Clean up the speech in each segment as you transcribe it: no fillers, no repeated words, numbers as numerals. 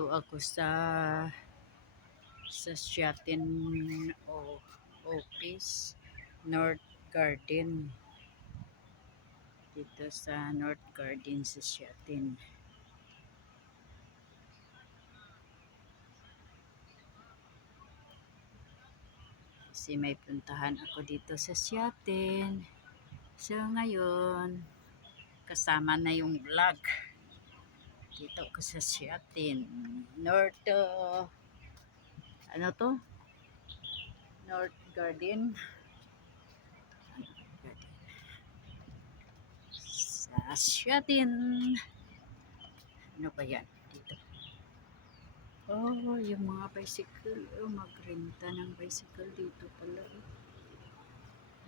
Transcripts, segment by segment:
Dito ako sa Shatin Office, North Garden. Dito sa North Garden sa Shatin. Kasi may puntahan ako dito sa Shatin. So ngayon, kasama na yung vlog. Dito ko sa Shatin. North, ano to? North Garden. Sa Shatin. Ano ba yan? Dito. Oh, yung mga bicycle. Oh, magrenta ng bicycle dito pala.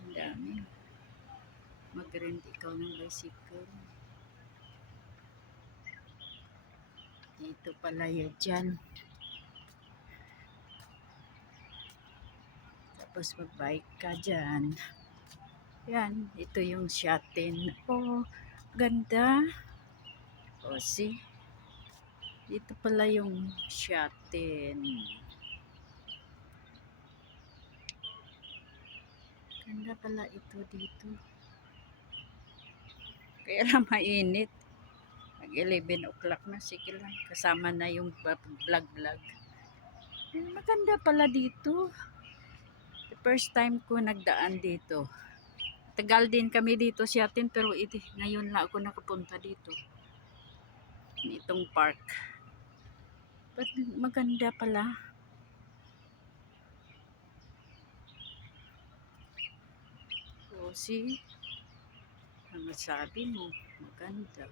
Ang dami. Magrent ikaw ng bicycle. Dito pala yan dyan. Tapos mag-bike ka dyan. Yan, ito yung Shatin. Oh, ganda. Oh, see? Dito pala yung Shatin. Ganda pala ito dito. Kaya lang mainit. Mag 11 o'clock na. Sige lang. Kasama na yung vlog. Maganda pala dito. The first time ko nagdaan dito. Tagal din kami dito sa Shatin pero ngayon lang ako nakapunta dito. Itong park. But maganda pala. O see? Ang sabi mo, maganda.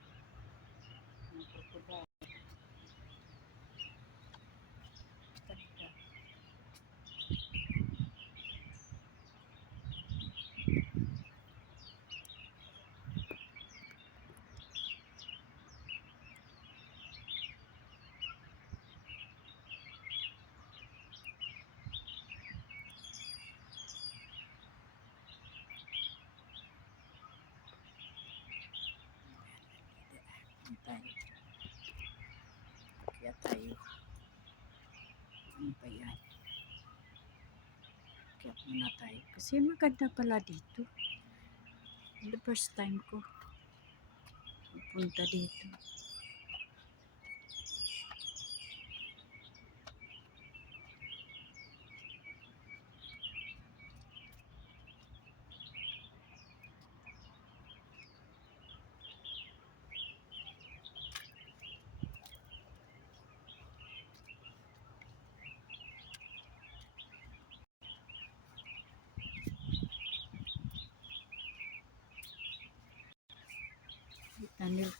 Ganda. Kaya tayo. Ano ba yan? Kaya muna tayo. Kasi maganda pala dito. The first time ko pupunta dito.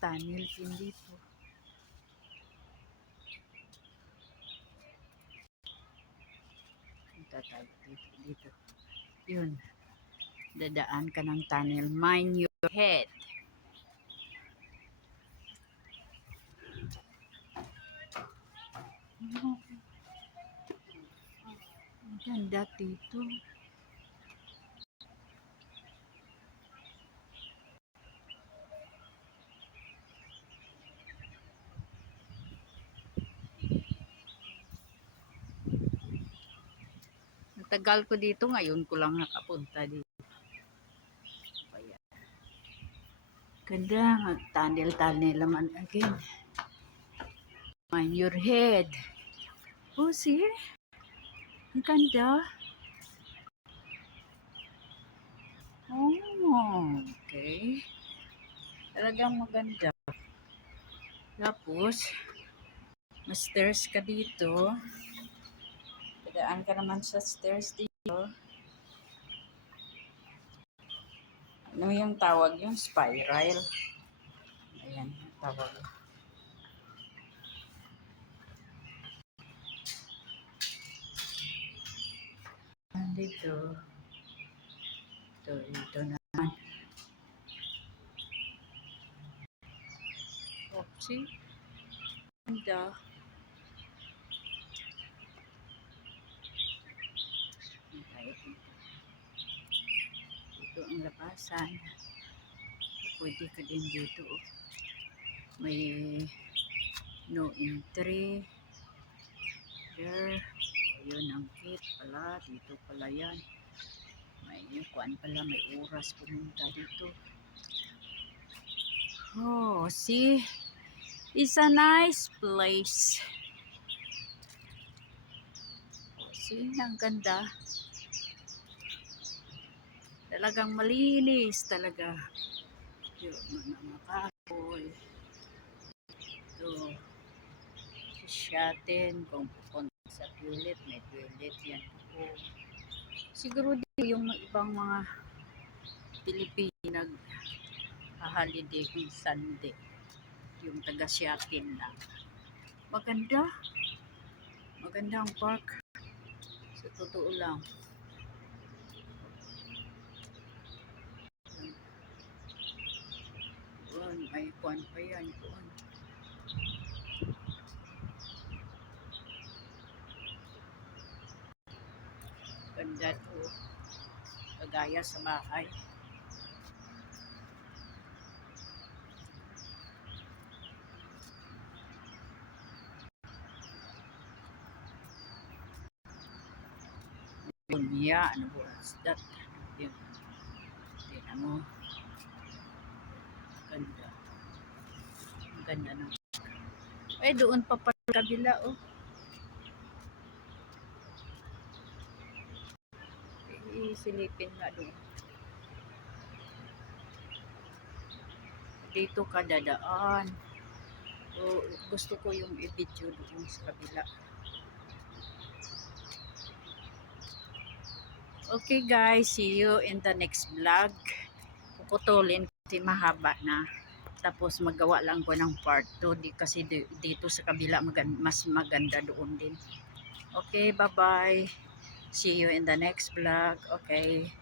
Tunnel din dito. Punta tayo dito. Yun. Dadaan ka ng tunnel. Mind your head. Ang ganda dito. Tagal ko dito, ngayon ko lang nakapunta dito. Ayan. Ganda, tunnel naman again. Mind your head. Oh, see? Ang ganda. Oh, okay. Talagang maganda. Tapos, ma-stairs ka dito. Padaan ka naman sa stairs dito. Ano yung tawag yung spiral? Ayan, tawag. Dito. Dito naman. Oopsie. Ganda. Dito ang labasan. Pwede ka din dito. May no entry. order. Ayun ang gate pala. Dito pala yan. May kuan pala. May oras pumunta dito. Oh, see? It's a nice place. See, ang ganda. Talagang malinis talaga. Yung mga kahoy. Ito. Siyatin kung pupunta sa toilet. May toilet yan. Oh. Siguro dito yung ibang mga Pilipino nag-holiday kung Sunday. Yung taga-Siatin lang. Maganda. Maganda ang park. Sa totoo lang. Kuan, may kuan pa yan. Kuan. Ganda to. Kagaya sa bahay. Dunya, ano po, that? Yun. Tingnan mo. Ganda. Ang ganda ng. Ay, doon pa pa kabila, oh. Silipin nga doon. Dito ka dadaan. So, gusto ko yung i-video doon sa kabila. Okay guys, see you in the next vlog. Puputulin kasi mahaba na. Tapos magawa lang ko ng part 2 kasi dito sa kabila mas maganda doon din. Okay, bye-bye. See you in the next vlog. Okay.